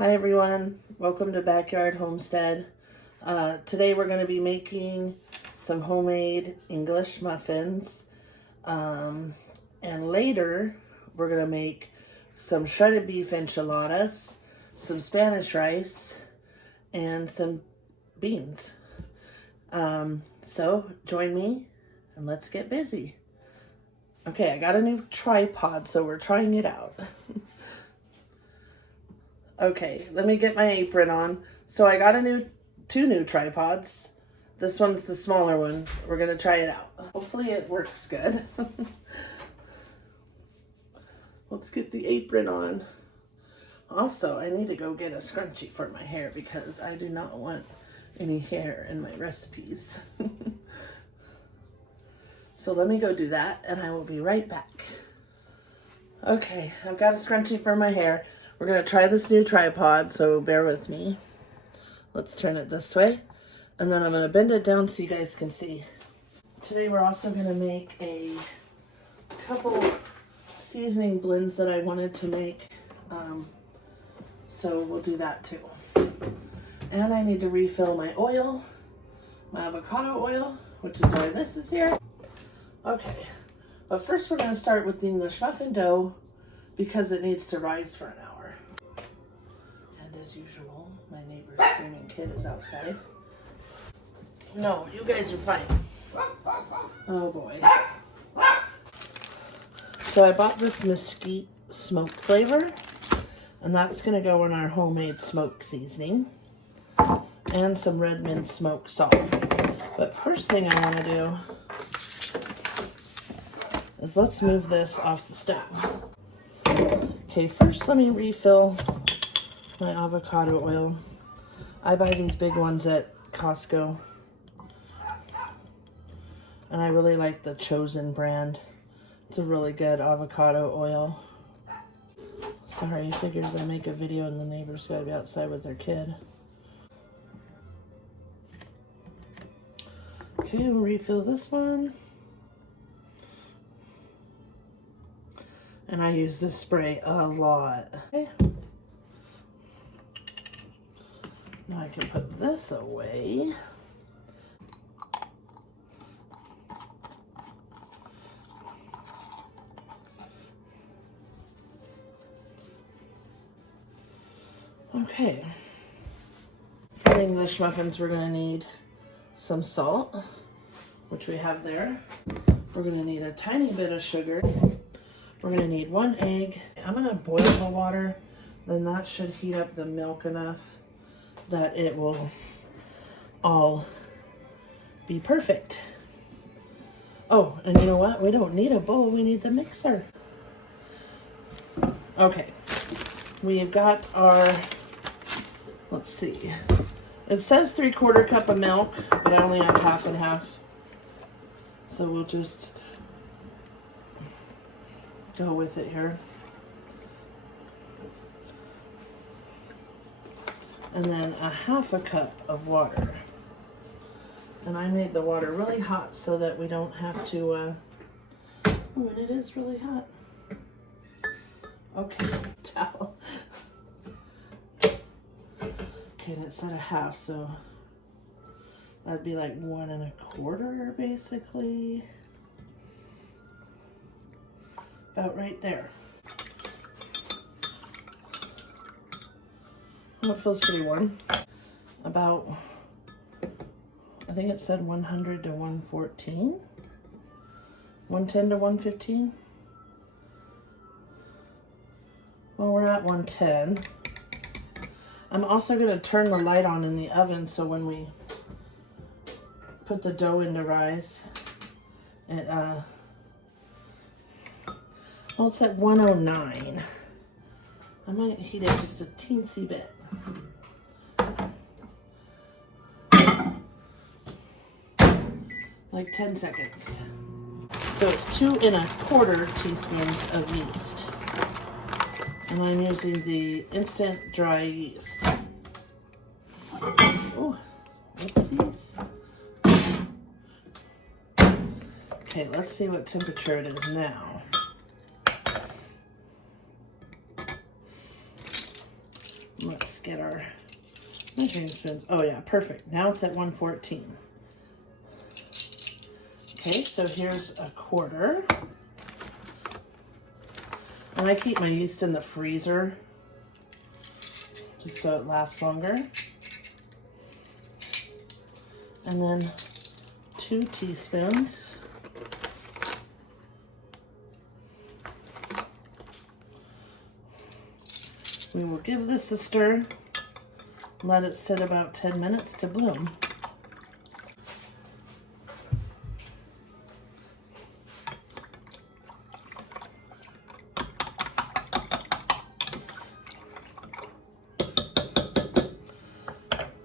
Hi everyone, welcome to Backyard Homestead. Today we're going to be making some homemade English muffins, and later we're going to make some shredded beef enchiladas, some Spanish rice, and some beans. So join me and let's get busy. Okay, I got a new tripod, so we're trying it out. Okay, let me get my apron on. So I got two new tripods. This one's the smaller one. We're gonna try it out. Hopefully it works good. Let's get the apron on. Also, I need to go get a scrunchie for my hair because I do not want any hair in my recipes. So let me go do that and I will be right back. Okay, I've got a scrunchie for my hair. We're going to try this new tripod, so bear with me. Let's turn it this way. And then I'm going to bend it down so you guys can see. Today we're also going to make a couple seasoning blends that I wanted to make. So we'll do that too. And I need to refill my oil, my avocado oil, which is why this is here. Okay, but first we're going to start with the English muffin dough because it needs to rise for an hour. As usual, my neighbor's screaming kid is outside. No, you guys are fine. Oh boy. So I bought this mesquite smoke flavor, and that's going to go in our homemade smoke seasoning, and some red mint smoked salt. But first thing I want to do is let's move this off the stove. Okay, first let me refill my avocado oil. I buy these big ones at Costco, and I really like the Chosen brand. It's a really good avocado oil. Sorry, he figures I make a video and the neighbor's gotta be outside with their kid. Okay, I'll refill this one. And I use this spray a lot. Okay. Now I can put this away. Okay. For English muffins, we're going to need some salt, which we have there. We're going to need a tiny bit of sugar. We're going to need 1 egg. I'm going to boil the water. Then that should heat up the milk enough that it will all be perfect. Oh, and you know what? We don't need a bowl, we need the mixer. Okay, we've got our, let's see. It says 3/4 cup of milk, but I only have half and half. So we'll just go with it here. And then a half a cup of water. And I made the water really hot so that we don't have to, oh, and it is really hot. Okay, towel. Okay, and it said a half, so that'd be like 1 1/4 basically. About right there. Oh, it feels pretty warm. About, I think it said 100 to 114. 110 to 115. Well, we're at 110. I'm also going to turn the light on in the oven so when we put the dough in to rise, it, well, it's at 109. I might heat it just a teensy bit. Like 10 seconds. So it's 2 1/4 teaspoons of yeast. And I'm using the instant dry yeast. Oh, whoopsies. Okay, let's see what temperature it is now. Let's get our measuring spoons. Oh yeah, perfect. Now it's at 114. Okay, so here's a quarter. And I keep my yeast in the freezer just so it lasts longer. And then 2 teaspoons. We will give this a stir, let it sit about 10 minutes to bloom.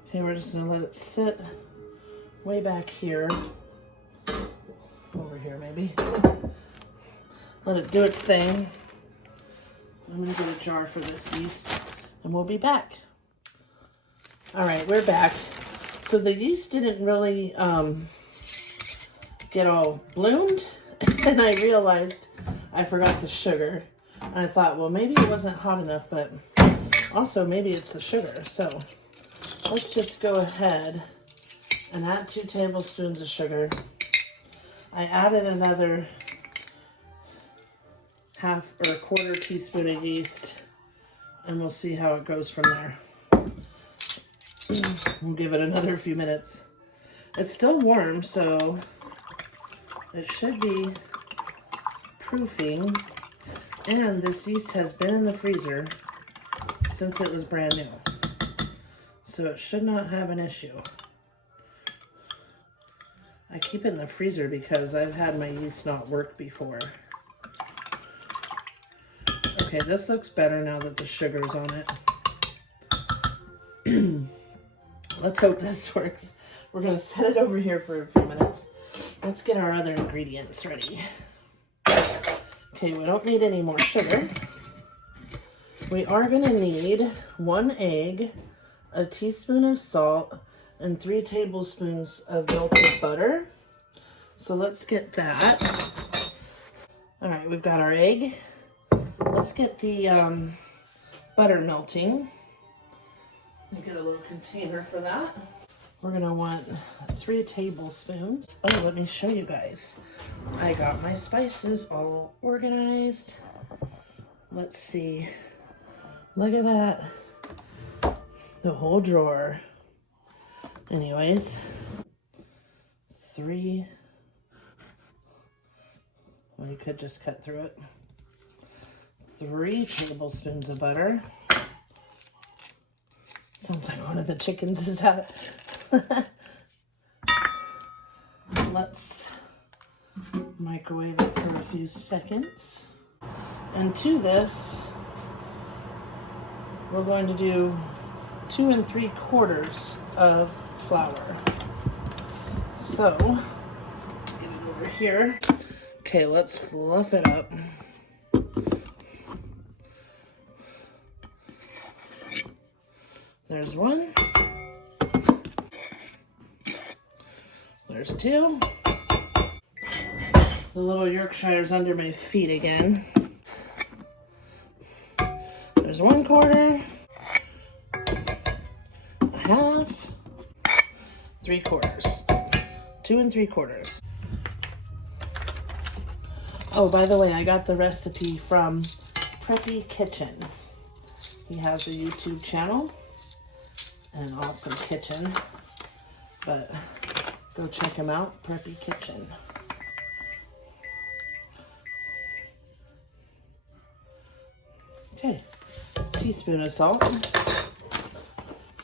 Okay, we're just gonna let it sit way back here, over here maybe. Let it do its thing. I'm gonna get a jar for this yeast and we'll be back. All right, we're back. So the yeast didn't really get all bloomed and I realized I forgot the sugar. And I thought, well, maybe it wasn't hot enough, but also maybe it's the sugar. So let's just go ahead and add 2 tablespoons of sugar. I added another half or a quarter teaspoon of yeast and we'll see how it goes from there. We'll give it another few minutes. It's still warm, so it should be proofing. And this yeast has been in the freezer since it was brand new. So it should not have an issue. I keep it in the freezer because I've had my yeast not work before. Okay, this looks better now that the sugar's on it. Let's hope this works. We're gonna set it over here for a few minutes. Let's get our other ingredients ready. Okay, we don't need any more sugar. We are gonna need 1 egg, a teaspoon of salt, and 3 tablespoons of melted butter. So let's get that. All right, we've got our egg. Let's get the butter melting. Let me get a little container for that. We're gonna want 3 tablespoons. Oh, let me show you guys. I got my spices all organized. Let's see. Look at that. The whole drawer. Anyways, 3. Well, you could just cut through it. 3 tablespoons of butter. Sounds like one of the chickens is having. Let's microwave it for a few seconds. And to this, we're going to do 2 3/4 of flour. So, get it over here. Okay, let's fluff it up. There's 1. There's 2. The little Yorkshire's under my feet again. There's 1/4, a half, 3/4, 2 3/4. Oh, by the way, I got the recipe from Preppy Kitchen. He has a YouTube channel, an awesome kitchen, but go check him out, Preppy Kitchen. Okay, teaspoon of salt.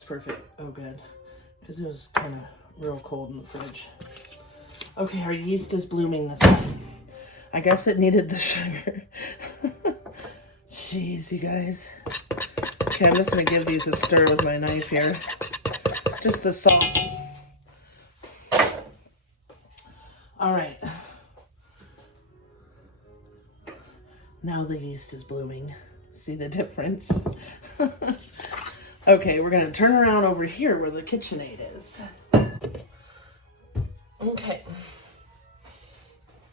Perfect. Oh, good, because it was kind of real cold in the fridge. Okay, our yeast is blooming this time. I guess it needed the sugar. Jeez, you guys. Okay, I'm just gonna give these a stir with my knife here. Just the salt. All right. Now the yeast is blooming. See the difference? Okay, we're gonna turn around over here where the KitchenAid is. Okay.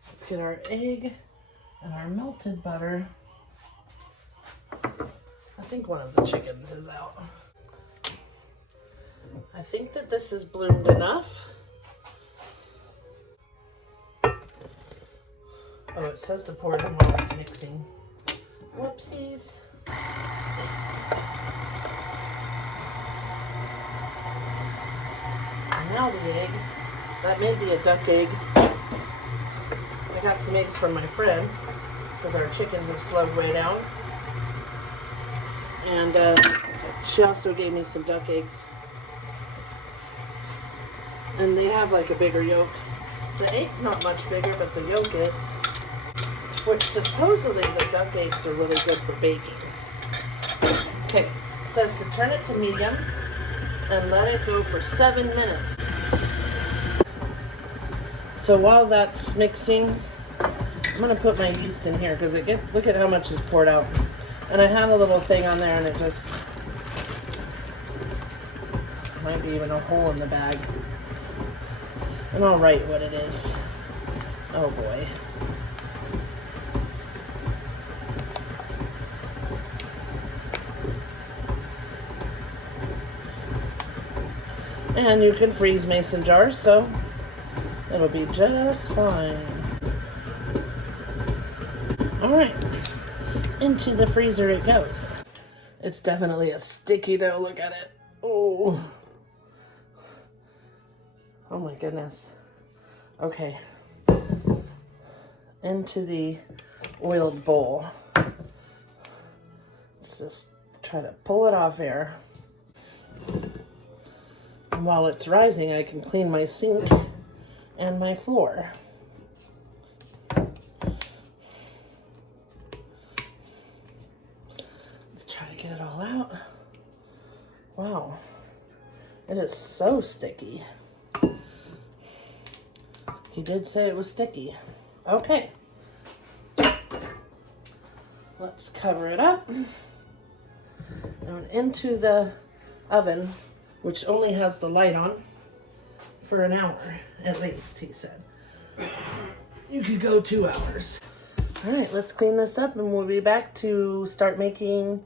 Let's get our egg and our melted butter. I think one of the chickens is out. I think that this is bloomed enough. Oh, it says to pour it in while it's mixing. Whoopsies. And now the egg. That may be a duck egg. I got some eggs from my friend because our chickens have slowed way down. And she also gave me some duck eggs. And they have like a bigger yolk. The egg's not much bigger, but the yolk is. Which supposedly the duck eggs are really good for baking. Okay, it says to turn it to medium and let it go for 7 minutes. So while that's mixing, I'm gonna put my yeast in here because look at how much is poured out. And I have a little thing on there and it just might be even a hole in the bag. And I'll write what it is. Oh boy. And you can freeze mason jars, so it'll be just fine. All right, into the freezer it goes. It's definitely a sticky dough, look at it. Oh. Oh my goodness. Okay. Into the oiled bowl. Let's just try to pull it off here. And while it's rising, I can clean my sink and my floor. Let's try to get it all out. Wow. It is so sticky. He did say it was sticky. Okay. Let's cover it up. And into the oven, which only has the light on, for an hour, at least, he said. You could go 2 hours. All right, let's clean this up and we'll be back to start making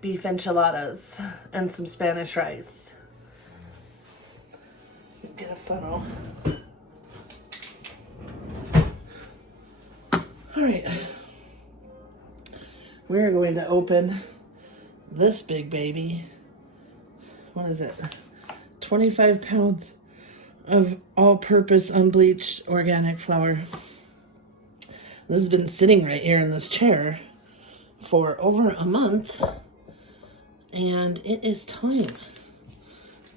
beef enchiladas and some Spanish rice. Get a funnel. All right, we're going to open this big baby. What is it? 25 pounds of all-purpose unbleached organic flour. This has been sitting right here in this chair for over a month, and it is time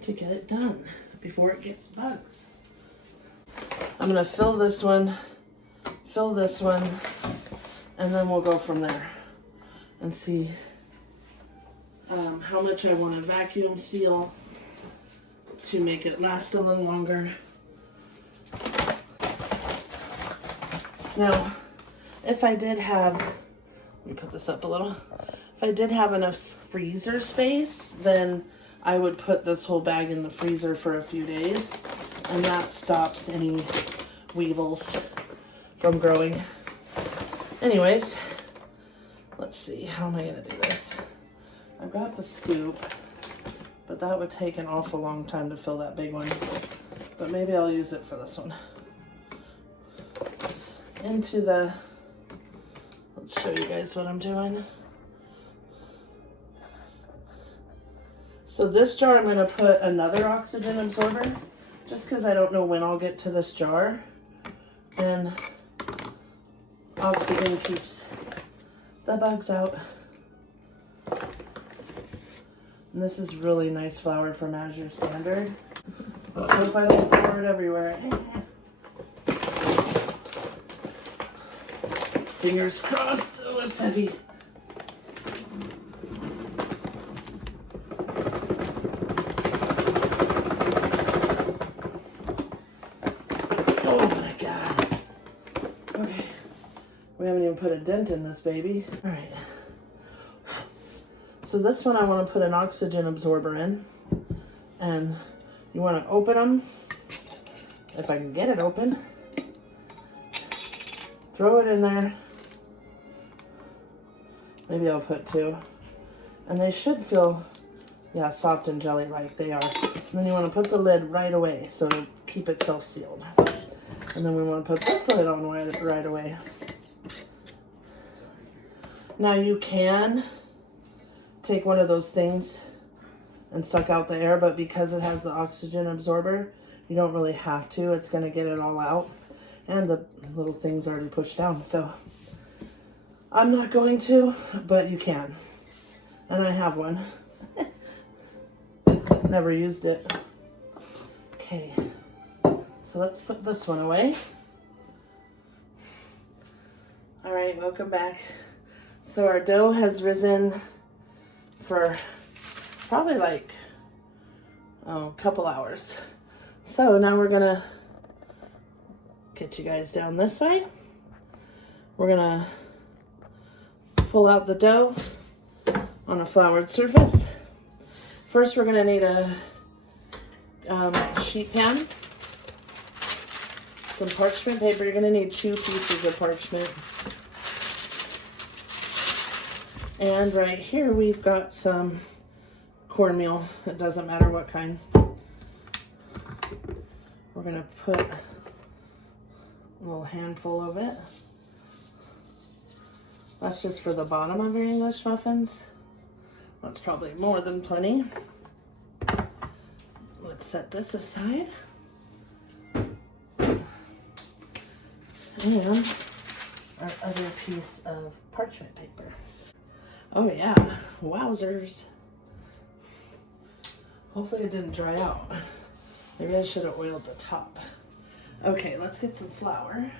to get it done before it gets bugs. I'm gonna fill this one, and then we'll go from there and see how much I want to vacuum seal to make it last a little longer. Now, if I did have, let me put this up a little. If I did have enough freezer space, then I would put this whole bag in the freezer for a few days, and that stops any weevils from growing. Anyways, let's see, how am I gonna do this? I've got the scoop, but that would take an awful long time to fill that big one. But maybe I'll use it for this one. Into the, let's show you guys what I'm doing. So this jar, I'm gonna put another oxygen absorber, just because I don't know when I'll get to this jar. And oxygen keeps the bugs out. And this is really nice flour from Azure Standard. Let's hope I don't pour it everywhere. Fingers crossed. Oh, it's heavy. Oh my God. Okay. We haven't even put a dent in this baby. All right. So this one I want to put an oxygen absorber in, and you want to open them, if I can get it open, throw it in there, Maybe I'll put 2. And they should feel, yeah, soft and jelly-like. They are. And then you want to put the lid right away so to keep itself sealed. And then we want to put this lid on right away. Now you can take one of those things and suck out the air, but because it has the oxygen absorber, you don't really have to. It's going to get it all out. And the little thing's already pushed down. So I'm not going to, but you can. And I have one. Never used it. Okay. So let's put this one away. All right, welcome back. So our dough has risen for probably like a couple hours. So now we're gonna get you guys down this way. We're gonna pull out the dough on a floured surface. First, we're gonna need a sheet pan, some parchment paper. You're gonna need 2 pieces of parchment. And right here we've got some cornmeal. It doesn't matter what kind. We're gonna put a little handful of it. That's just for the bottom of your English muffins. That's probably more than plenty. Let's set this aside. And our other piece of parchment paper. Oh yeah, wowzers. Hopefully it didn't dry out. Maybe I should have oiled the top. Okay, let's get some flour.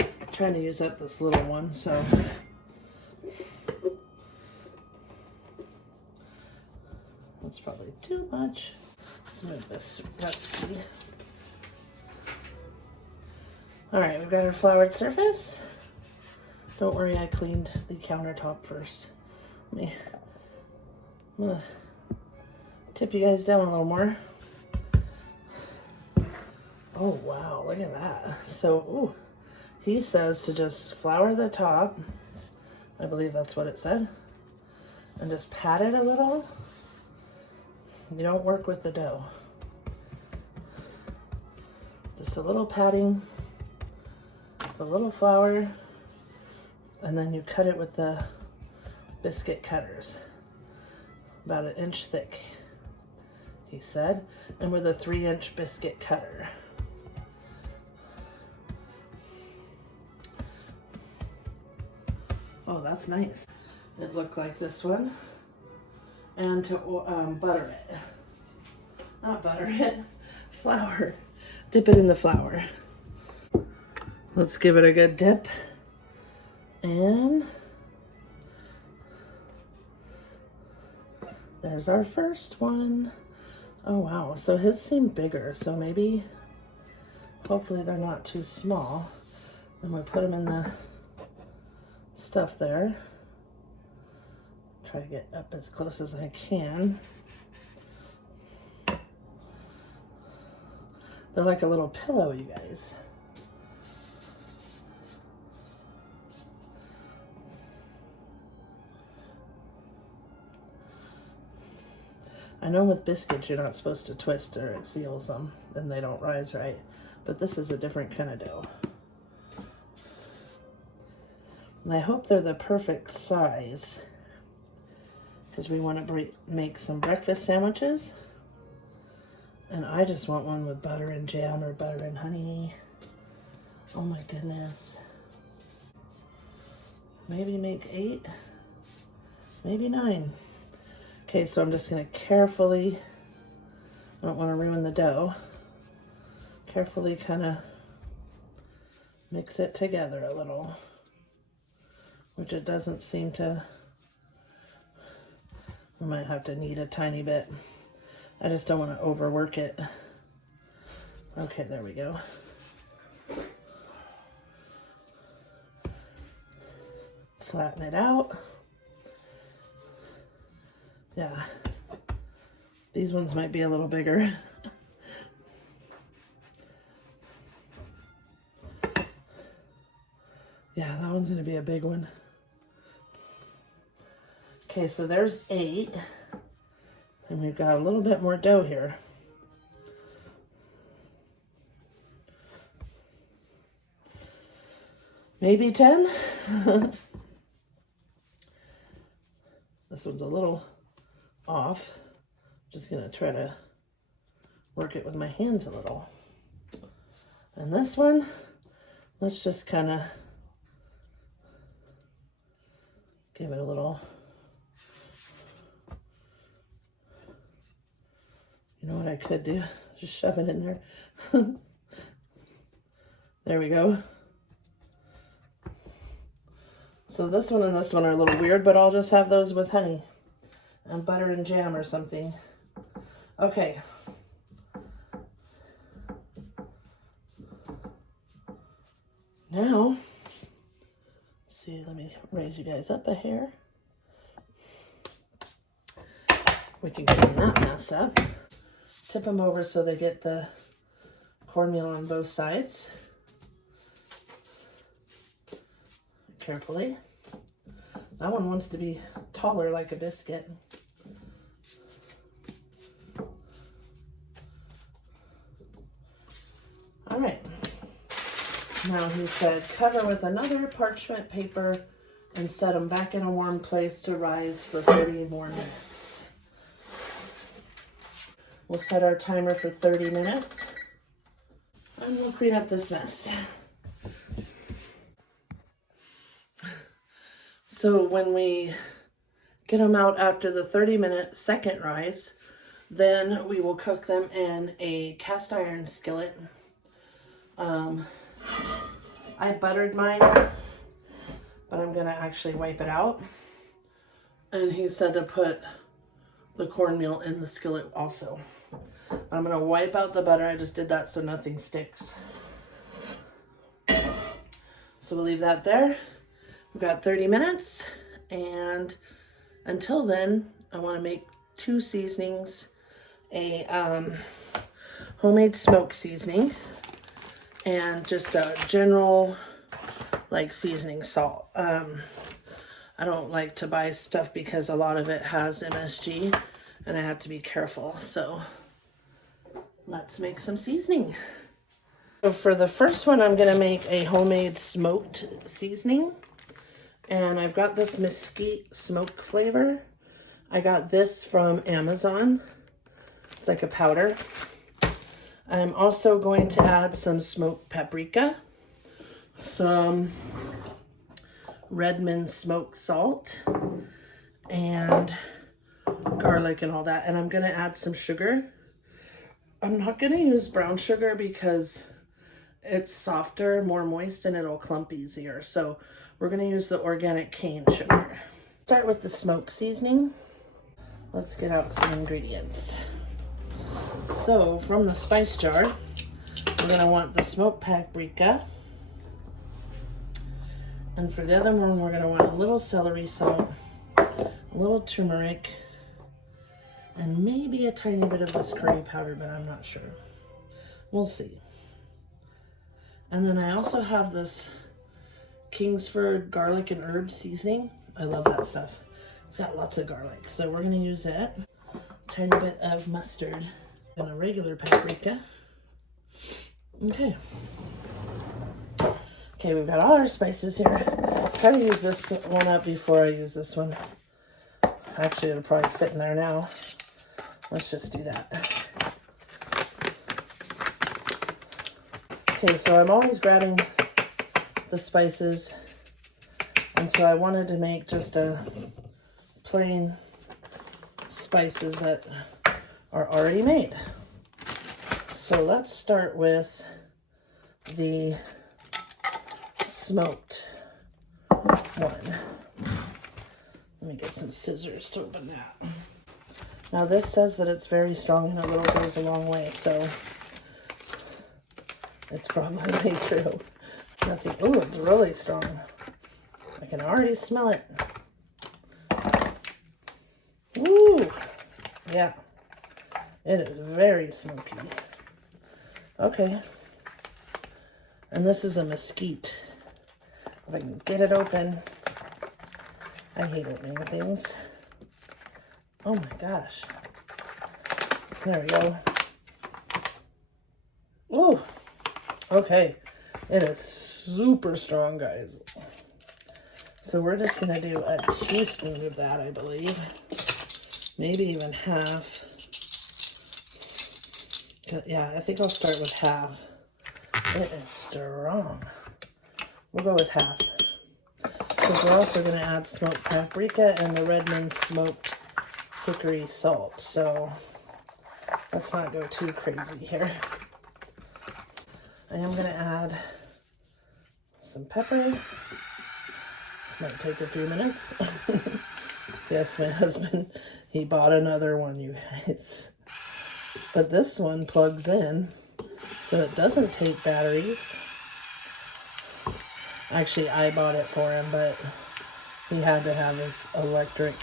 I'm trying to use up this little one, so that's probably too much. Let's move this recipe. All right, we've got our floured surface. Don't worry, I cleaned the countertop first. I'm gonna tip you guys down a little more. Oh wow, look at that. So, ooh, he says to just flour the top. I believe that's what it said. And just pat it a little. You don't work with the dough. Just a little patting. A little flour, and then you cut it with the biscuit cutters, about 1 inch thick, he said, and with a 3-inch biscuit cutter. Oh, that's nice. It looked like this one. And to butter it, not butter it, flour, dip it in the flour. Let's give it a good dip. And there's our first one. Oh wow, so his seem bigger, so maybe, hopefully they're not too small. Then we put them in the stuff there. Try to get up as close as I can. They're like a little pillow, you guys. I know with biscuits you're not supposed to twist or it seals them, then they don't rise right. But this is a different kind of dough. And I hope they're the perfect size, because we want to make some breakfast sandwiches. And I just want one with butter and jam or butter and honey. Oh my goodness. Maybe make 8, maybe 9. Okay, so I'm just going to carefully, I don't want to ruin the dough, carefully kind of mix it together a little, which it doesn't seem to. I might have to knead a tiny bit. I just don't want to overwork it. Okay, there we go. Flatten it out. Yeah, these ones might be a little bigger. Yeah, that one's gonna be a big one. Okay, so there's 8. And we've got a little bit more dough here. Maybe 10. This one's a little off. Just gonna try to work it with my hands a little. And this one, let's just kind of give it a little, you know what I could do? Just shove it in there. There we go. So this one and this one are a little weird, but I'll just have those with honey and butter and jam or something. Okay. Now, let's see, let me raise you guys up a hair. We can clean that mess up. Tip them over so they get the cornmeal on both sides. Carefully. That one wants to be taller like a biscuit. All right. Now he said cover with another parchment paper and set them back in a warm place to rise for 30 more minutes. We'll set our timer for 30 minutes and we'll clean up this mess. So when we get them out after the 30-minute second rise, then we will cook them in a cast iron skillet. I buttered mine, but I'm gonna actually wipe it out. And he said to put the cornmeal in the skillet also. I'm gonna wipe out the butter. I just did that so nothing sticks. So we'll leave that there. We've got 30 minutes, and until then, I want to make 2 seasonings, a homemade smoke seasoning, and just a general, like, seasoning salt. I don't like to buy stuff because a lot of it has MSG, and I have to be careful, so let's make some seasoning. So for the first one, I'm going to make a homemade smoked seasoning. And I've got this mesquite smoke flavor. I got this from Amazon. It's like a powder. I'm also going to add some smoked paprika, some Redmond smoked salt, and garlic and all that. And I'm going to add some sugar. I'm not going to use brown sugar because it's softer, more moist, and it'll clump easier. So we're going to use the organic cane sugar. Start with the smoke seasoning. Let's get out some ingredients. So from the spice jar, we're going to want the smoked paprika. And for the other one, we're going to want a little celery salt, a little turmeric, and maybe a tiny bit of this curry powder, but I'm not sure. We'll see. And then I also have this Kingsford garlic and herb seasoning. I love that stuff. It's got lots of garlic, so we're gonna use that. Tiny bit of mustard and a regular paprika. Okay. Okay, we've got all our spices here. Try to use this one up before I use this one. Actually, it'll probably fit in there now. Let's just do that. Okay, so I'm always grabbing the spices, and so I wanted to make just a plain spices that are already made. So let's start with the smoked one. Let me get some scissors to open that. Now this says that it's very strong and a little goes a long way, so it's probably true. Nothing. Oh, it's really strong. I can already smell it. Woo! Yeah. It is very smoky. Okay. And this is a mesquite If I can get it open. I hate opening things. Oh my gosh. There we go. Ooh. Okay. It is super strong, guys. So we're just going to do a teaspoon of that, I believe. Maybe even half. Yeah, I think I'll start with half. It is strong. We'll go with half. Because we're also going to add smoked paprika and the Redmond smoked hickory salt. So let's not go too crazy here. I am going to add some pepper. This might take a few minutes. Yes, my husband, he bought another one, you guys. But this one plugs in, so it doesn't take batteries. Actually, I bought it for him, but he had to have his electric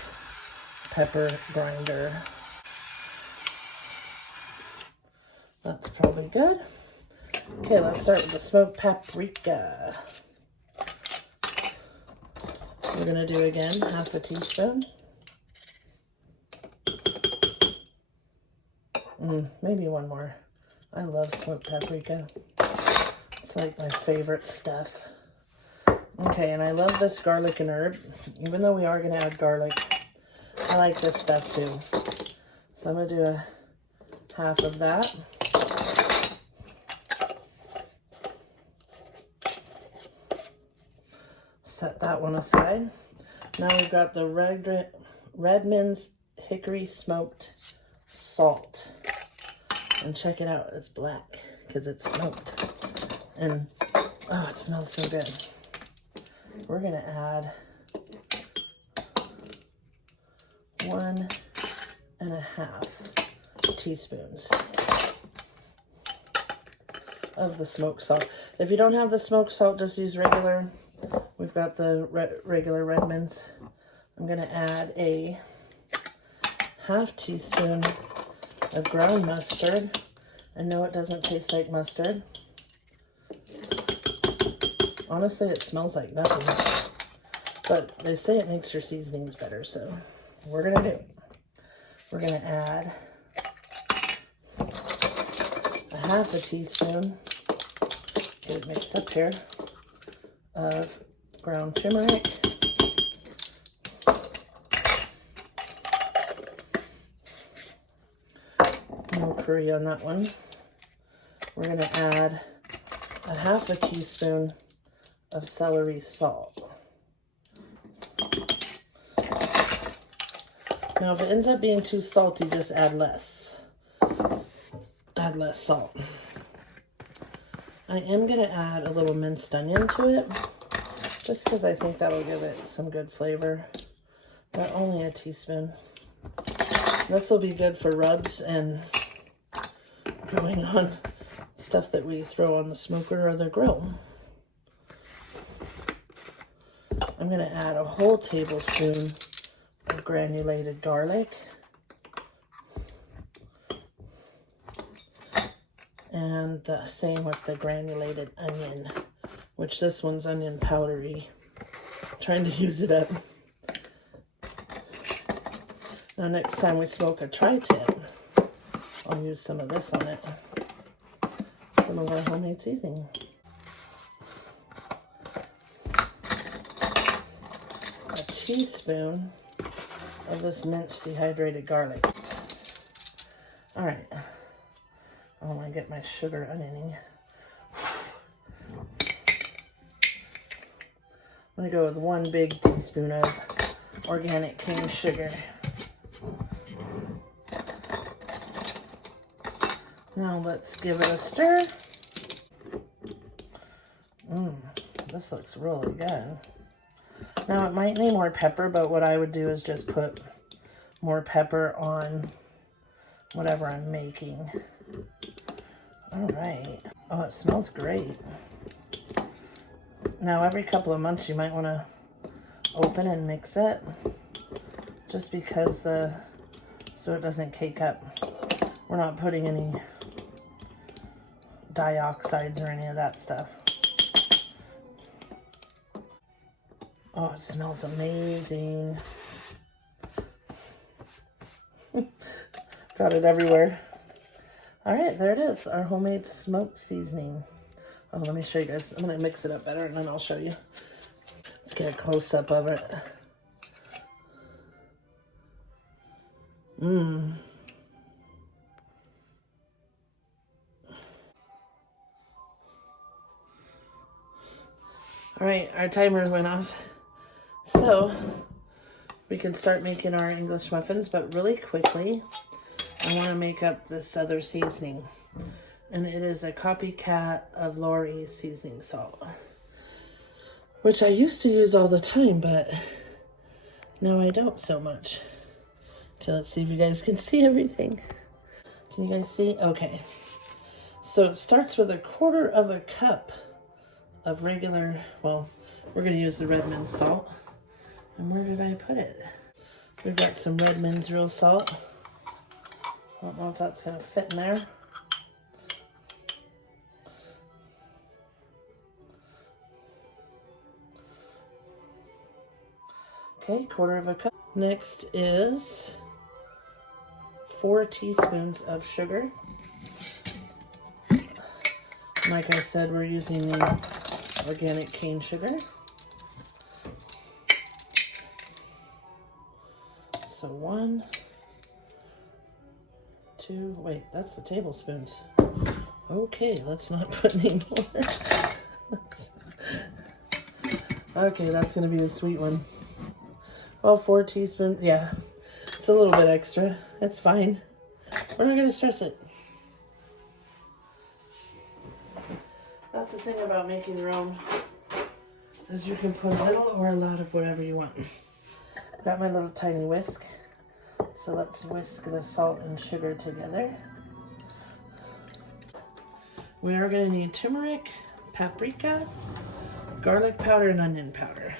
pepper grinder. That's probably good. Okay, let's start with the smoked paprika. We're going to do again half a teaspoon. Maybe one more. I love smoked paprika. It's like my favorite stuff. Okay, and I love this garlic and herb. Even though we are going to add garlic, I like this stuff too. So I'm going to do a half of that. Set that one aside. Now we've got the Redmond's hickory smoked salt. And check it out, it's black because it's smoked. And oh, it smells so good. We're gonna add 1.5 teaspoons of the smoked salt. If you don't have the smoked salt, just use regular. We've got the regular Redmonds. I'm gonna add a half teaspoon of ground mustard. And no, it doesn't taste like mustard. Honestly, it smells like nothing. But they say it makes your seasonings better, so we're gonna do it. We're gonna add a half a teaspoon, get it mixed up here, of ground turmeric. No curry on that one. We're going to add a half a teaspoon of celery salt. Now, if it ends up being too salty, just add less. Add less salt. I am going to add a little minced onion to it, just because I think that'll give it some good flavor. But only a teaspoon. This will be good for rubs and going on stuff that we throw on the smoker or the grill. I'm going to add a whole tablespoon of granulated garlic. And the same with the granulated onion, which this one's onion powdery. Trying to use it up. Now next time we smoke a tri-tip, I'll use some of this on it. Some of our homemade seasoning. A teaspoon of this minced dehydrated garlic. All right. I don't want to get my sugar onioning. I'm going to go with 1 big teaspoon of organic cane sugar. Now let's give it a stir. This looks really good. Now it might need more pepper, but what I would do is just put more pepper on whatever I'm making. All right. Oh, it smells great. Now every couple of months you might want to open and mix it, just because so it doesn't cake up. We're not putting any dioxides or any of that stuff. Oh, it smells amazing. Got it everywhere. All right, there it is, our homemade smoked seasoning. Oh, let me show you guys. I'm gonna mix it up better and then I'll show you. Let's get a close-up of it. Mmm. All right, our timer went off. So we can start making our English muffins, but really quickly, I want to make up this other seasoning. And it is a copycat of Lori's seasoning salt, which I used to use all the time, but now I don't so much. Okay, let's see if you guys can see everything. Can you guys see? Okay. So it starts with 1/4 cup of regular, well, we're going to use the Redmond's salt. And where did I put it? We've got some Redmond's real salt. I don't know if that's going to fit in there. Okay, 1/4 cup. Next is 4 teaspoons of sugar. Like I said, we're using the organic cane sugar. So 1, 2, wait, that's the tablespoons. Okay, let's not put any more. Okay, that's gonna be a sweet one. Well, 4 teaspoons, yeah. It's a little bit extra, it's fine. We're not gonna stress it. That's the thing about making your own, is you can put a little or a lot of whatever you want. Got my little tiny whisk. So let's whisk the salt and sugar together. We are going to need turmeric, paprika, garlic powder, and onion powder.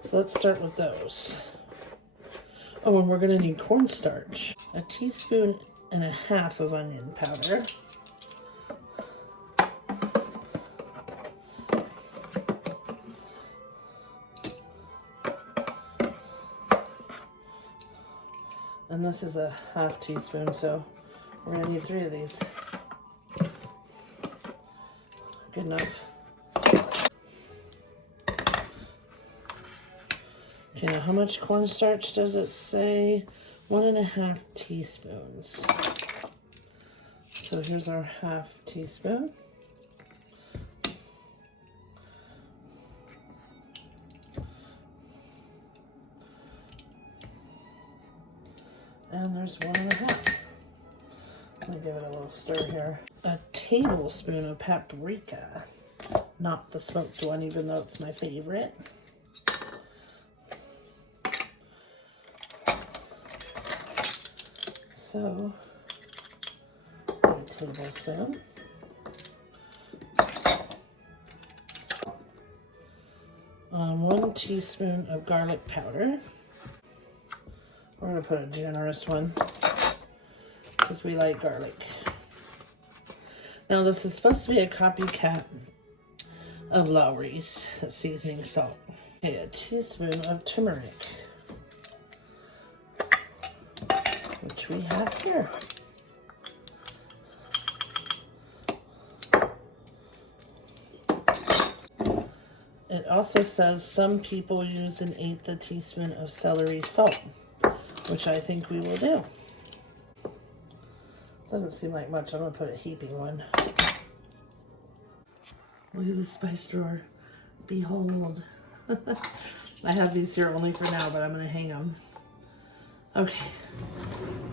So let's start with those. Oh, and we're going to need cornstarch. 1.5 teaspoons of onion powder. And this is 1/2 teaspoon, so we're going to need 3 of these. Good enough. Okay, now how much cornstarch does it say? 1.5 teaspoons. So here's our 1/2 teaspoon. And there's 1.5. Let me give it a little stir here. 1 tablespoon of paprika. Not the smoked one, even though it's my favorite. So, 1 tablespoon. One teaspoon of garlic powder. We're going to put a generous one because we like garlic. Now this is supposed to be a copycat of Lowry's seasoning salt. Okay, 1 teaspoon of turmeric, which we have here. It also says some people use 1/8 teaspoon of celery salt, which I think we will do. Doesn't seem like much. I'm going to put a heaping one. Look at the spice drawer. Behold. I have these here only for now, but I'm going to hang them. Okay.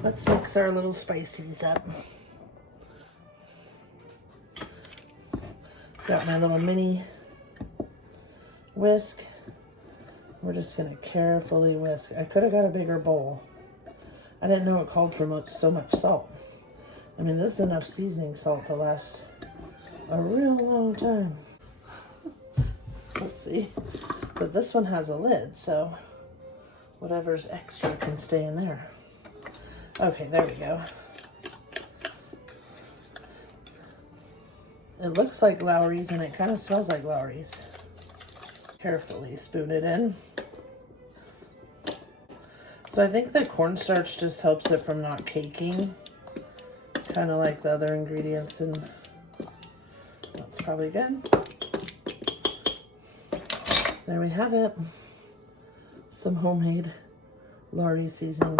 Let's mix our little spices up. Got my little mini whisk. We're just going to carefully whisk. I could have got a bigger bowl. I didn't know it called for so much salt. I mean, this is enough seasoning salt to last a real long time. Let's see. But this one has a lid, so whatever's extra can stay in there. Okay, there we go. It looks like Lowry's and it kind of smells like Lowry's. carefully spoon it in. So I think the cornstarch just helps it from not caking, kind of like the other ingredients, and that's probably good. There we have it. Some homemade Lorry seasoning.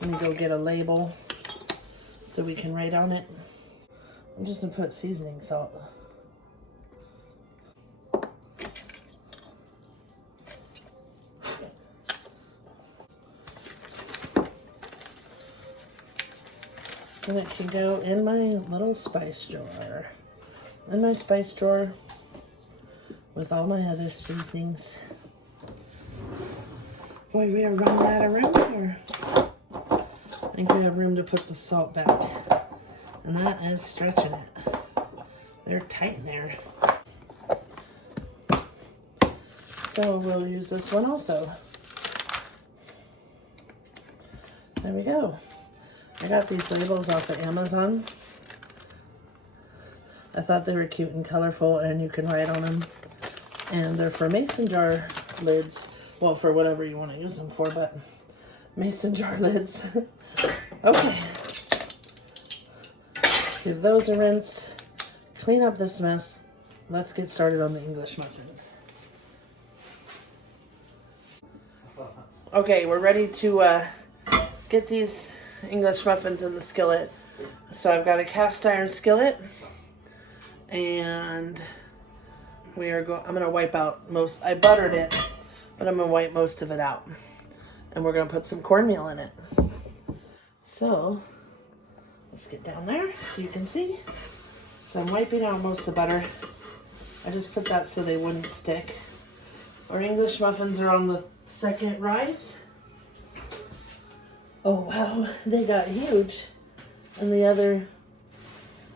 Let me go get a label so we can write on it. I'm just gonna put seasoning salt. And it can go in my little spice drawer. In my spice drawer with all my other seasonings. Boy, we are running out of room here. I think we have room to put the salt back. And that is stretching it. They're tight in there. So we'll use this one also. There we go. I got these labels off of Amazon. I thought they were cute and colorful and you can write on them. And they're for mason jar lids. Well, for whatever you want to use them for, but mason jar lids. Okay. Give those a rinse. Clean up this mess. Let's get started on the English muffins. Okay, we're ready to get these English muffins in the skillet. So I've got a cast iron skillet, and I'm gonna wipe out most. I buttered it, but I'm gonna wipe most of it out, and we're gonna put some cornmeal in it. So let's get down there so you can see. So I'm wiping out most of the butter. I just put that so they wouldn't stick. Our English muffins are on the second rise. Oh wow, they got huge. And the other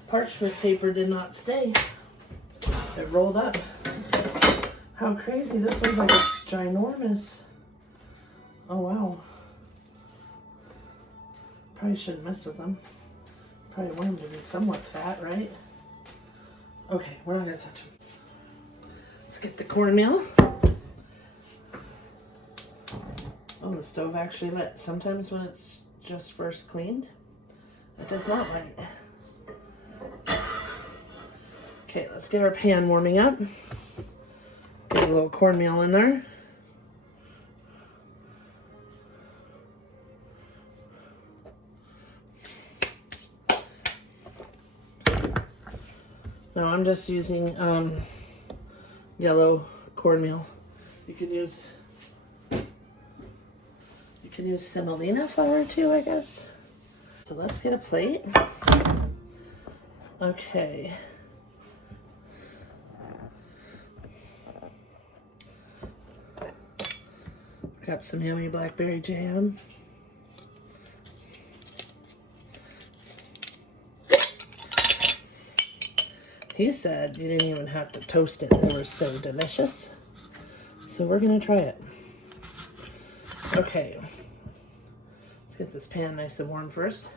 parchment paper did not stay. It rolled up. How crazy, this one's like ginormous. Oh wow. Probably shouldn't mess with them. Probably want them to be somewhat fat, right? Okay, we're not gonna touch them. Let's get the cornmeal. Oh, the stove actually lit. Sometimes when it's just first cleaned, it does not light. Okay, let's get our pan warming up. Get a little cornmeal in there. Now I'm just using yellow cornmeal. You can use semolina flour too, I guess. So let's get a plate. Okay. Got some yummy blackberry jam. He said you didn't even have to toast it. They were so delicious. So we're gonna try it. Okay. Let's get this pan nice and warm first.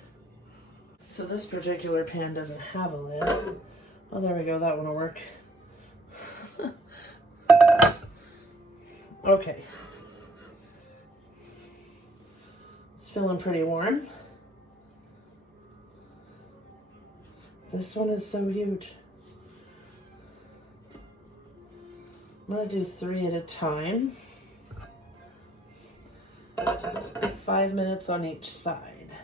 So this particular pan doesn't have a lid. Oh, there we go. That one will work. Okay. It's feeling pretty warm. This one is so huge. I'm going to do 3 at a time. 5 minutes on each side.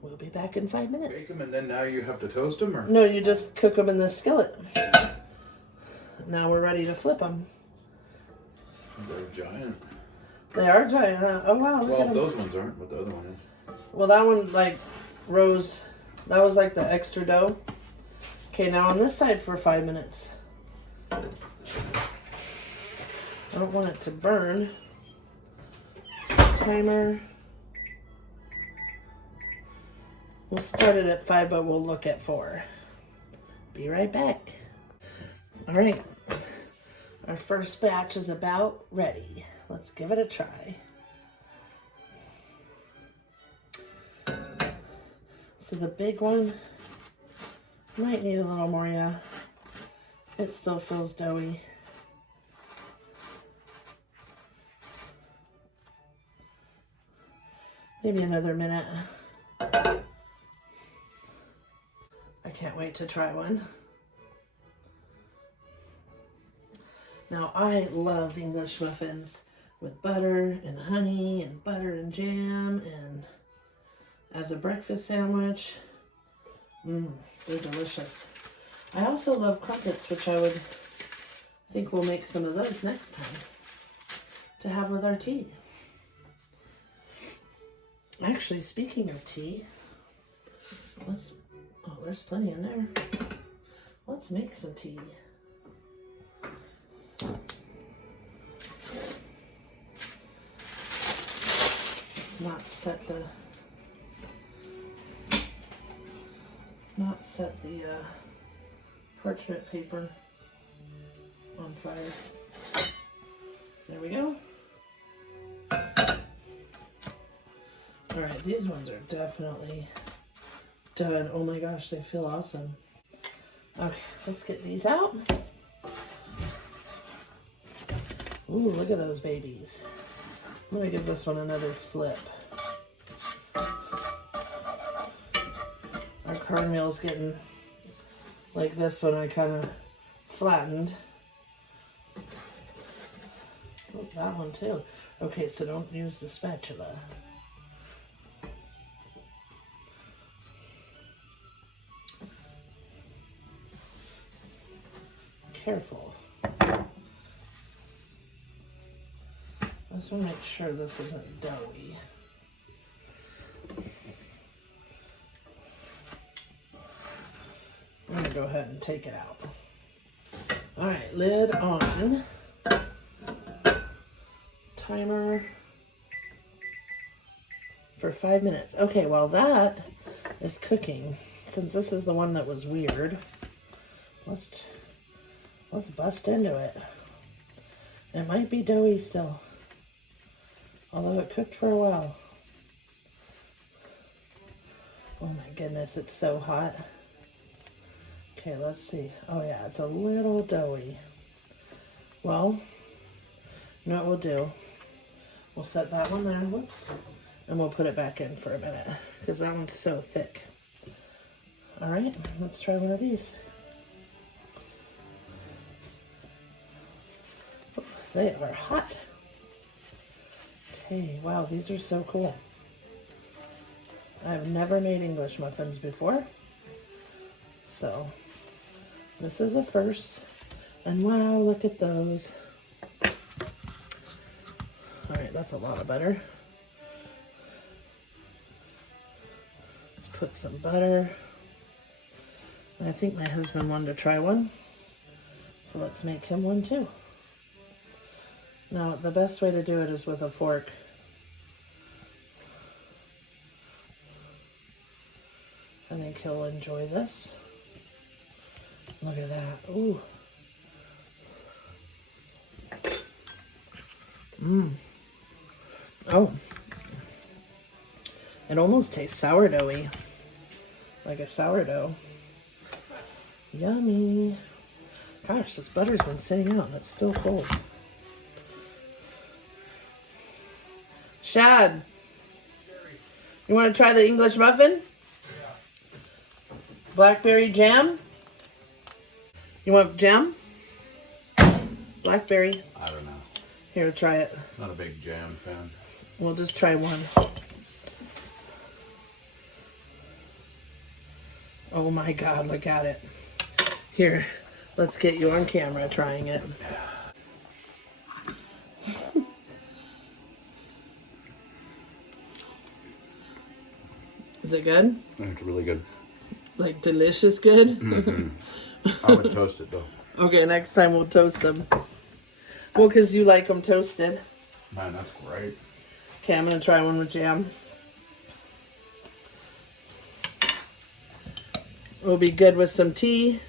We'll be back in 5 minutes. Bake them and then now you have to toast them, or? No, you just cook them in the skillet. Now we're ready to flip them. They're giant. They are giant, huh? Oh wow, look at Well, them. those ones aren't, but the other one is. Well, that one like rose. That was like the extra dough. Okay, now on this side for 5 minutes. I don't want it to burn. Timer. We'll start it at 5, but we'll look at 4. Be right back. All right. Our first batch is about ready. Let's give it a try. So the big one might need a little more, yeah. It still feels doughy. Maybe another minute. I can't wait to try one. Now, I love English muffins with butter and honey and butter and jam and as a breakfast sandwich. They're delicious. I also love crumpets, which I would think we'll make some of those next time to have with our tea. Actually, speaking of tea, there's plenty in there. Let's make some tea. Let's not set the parchment paper on fire. There we go. All right, these ones are definitely done. Oh my gosh, they feel awesome. Okay, let's get these out. Ooh, look at those babies. I'm gonna give this one another flip. Our cornmeal's getting like this one. I kind of flattened. Oh, that one too. Okay, so don't use the spatula. Careful. I just want to make sure this isn't doughy. I'm going to go ahead and take it out. All right, lid on. Timer for 5 minutes. Okay, while that is cooking, since this is the one that was weird, let's bust into it. It might be doughy still, although it cooked for a while. Oh my goodness, it's so hot. Okay, let's see. Oh yeah, it's a little doughy. Well, you know what we'll do? We'll set that one there, whoops, and we'll put it back in for a minute, because that one's so thick. All right, let's try one of these. They are hot. Okay, wow, these are so cool. I've never made English muffins before, so this is a first. And wow, look at those. All right, that's a lot of butter. Let's put some butter. I think my husband wanted to try one, so let's make him one too. Now, the best way to do it is with a fork. I think he'll enjoy this. Look at that. Ooh. Oh. It almost tastes sourdoughy. Like a sourdough. Yummy. Gosh, this butter's been sitting out and it's still cold. Shad, you want to try the English muffin? Yeah. Blackberry jam? You want jam? Blackberry? I don't know. Here, try it. Not a big jam fan. We'll just try one. Oh my God, look at it. Here, let's get you on camera trying it. Is it good? It's really good. Like delicious good? Mm-hmm. I would toast it though. Okay, next time we'll toast them. Well, because you like them toasted. Man, that's great. Okay, I'm going to try one with jam. It'll be good with some tea.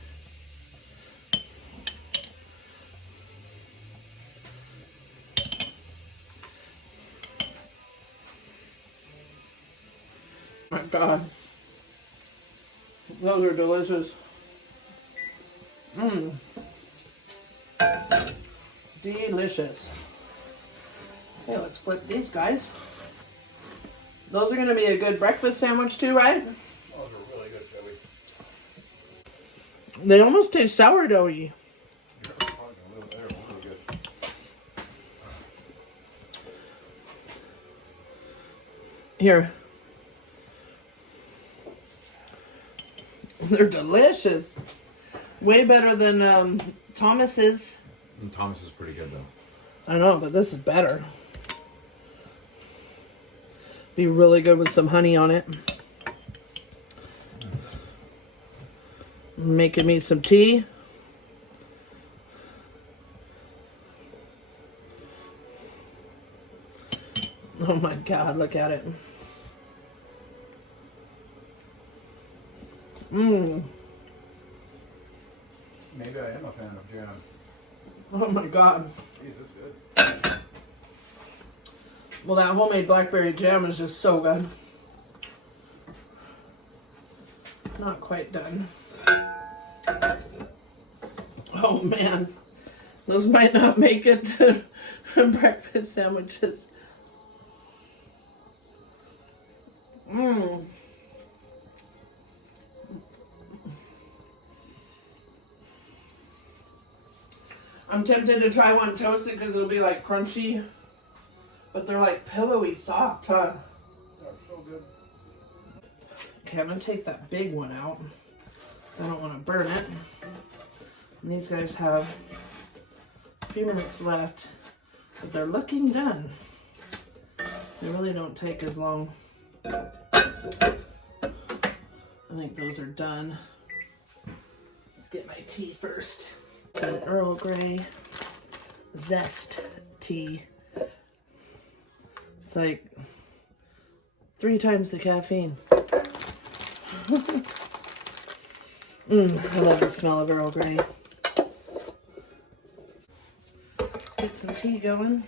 Oh my God. Those are delicious. Delicious. Okay, let's flip these guys. Those are going to be a good breakfast sandwich too, right? Those are really good, Joey. They almost taste sourdoughy. They're really good. Here. They're delicious. Way better than Thomas's. And Thomas is pretty good though. I know, but this is better. Be really good with some honey on it. Making me some tea. Oh my God, look at it. Mmm. Maybe I am a fan of jam. Oh my God. Jeez, that's good. Well, that homemade blackberry jam is just so good. Not quite done. Oh man. Those might not make it to breakfast sandwiches. Mmm. I'm tempted to try one toasted because it'll be like crunchy. But they're like pillowy soft, huh? They're so good. Okay, I'm going to take that big one out. So I don't want to burn it. And these guys have a few minutes left. But they're looking done. They really don't take as long. I think those are done. Let's get my tea first. Some Earl Grey zest tea. It's like 3 times the caffeine. I love the smell of Earl Grey. Get some tea going.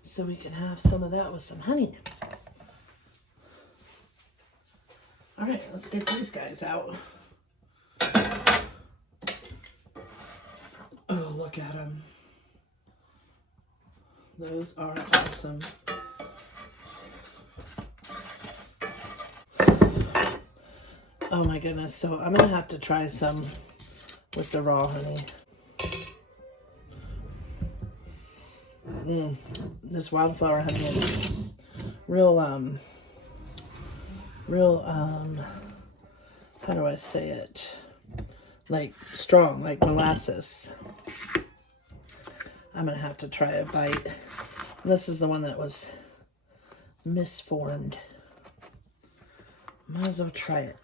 So we can have some of that with some honey. All right, let's get these guys out. Oh, look at them. Those are awesome. Oh my goodness, so I'm gonna have to try some with the raw honey. This wildflower honey is real, how do I say it? Like strong, like molasses. I'm gonna have to try a bite. This is the one that was misformed. Might as well try it.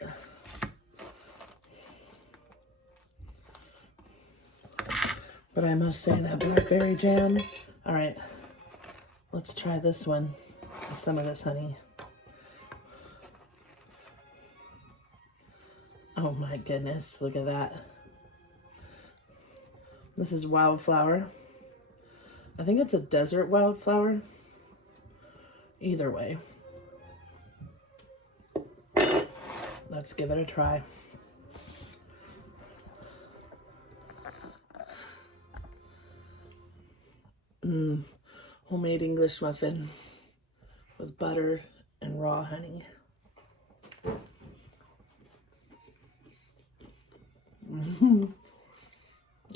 But I must say that blackberry jam. All right, let's try this one with some of this honey. Oh my goodness, look at that. This is wildflower. I think it's a desert wildflower. Either way. Let's give it a try. Homemade English muffin with butter and raw honey.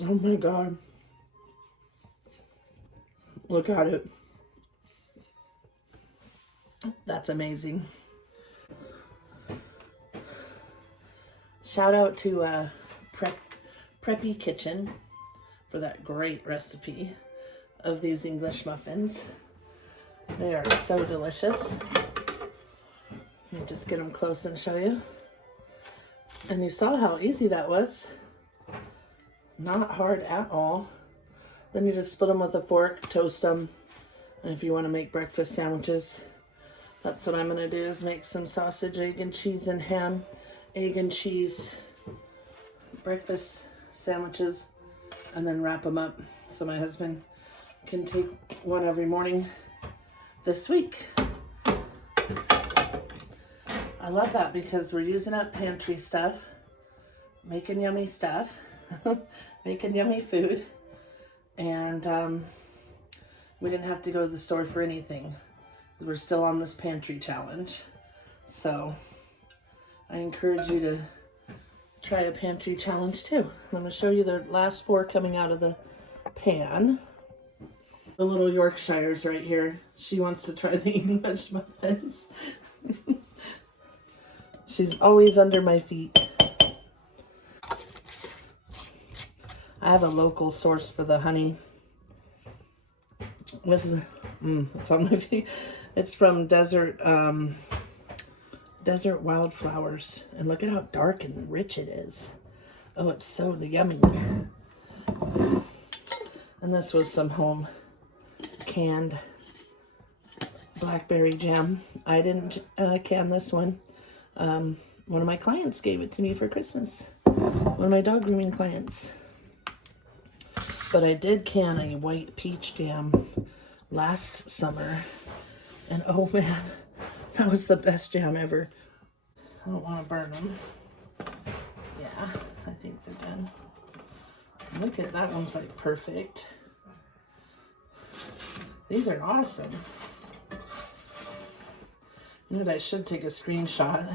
Oh my God. Look at it. That's amazing. Shout out to Preppy Kitchen for that great recipe of these English muffins. They are so delicious. Let me just get them close and show you. And you saw how easy that was. Not hard at all. Then you just split them with a fork, toast them. And if you want to make breakfast sandwiches, that's what I'm going to do, is make some sausage, egg and cheese and ham, egg and cheese breakfast sandwiches, and then wrap them up so my husband can take one every morning this week. I love that because we're using up pantry stuff, making yummy stuff, making yummy food, and we didn't have to go to the store for anything. We're still on this pantry challenge. So I encourage you to try a pantry challenge too. I'm going to show you the last 4 coming out of the pan. The little Yorkshire's right here. She wants to try the English muffins. She's always under my feet. I have a local source for the honey. This is, it's on my feet. It's from Desert Wildflowers. And look at how dark and rich it is. Oh, it's so yummy. And this was some home canned blackberry jam. I didn't can this one. One of my clients gave it to me for Christmas. One of my dog grooming clients. But I did can a white peach jam last summer. And oh man, that was the best jam ever. I don't want to burn them. Yeah, I think they're done. Look at that one's like perfect. These are awesome. You know what, I should take a screenshot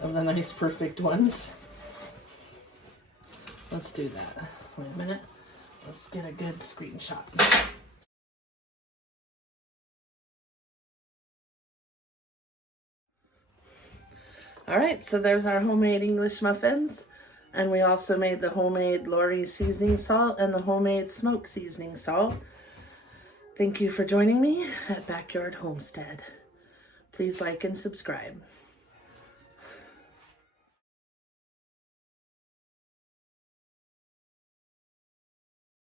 of the nice perfect ones. Let's do that. Wait a minute. Let's get a good screenshot. All right, so there's our homemade English muffins. And we also made the homemade Lori seasoning salt and the homemade smoke seasoning salt. Thank you for joining me at Backyard Homestead. Please like and subscribe.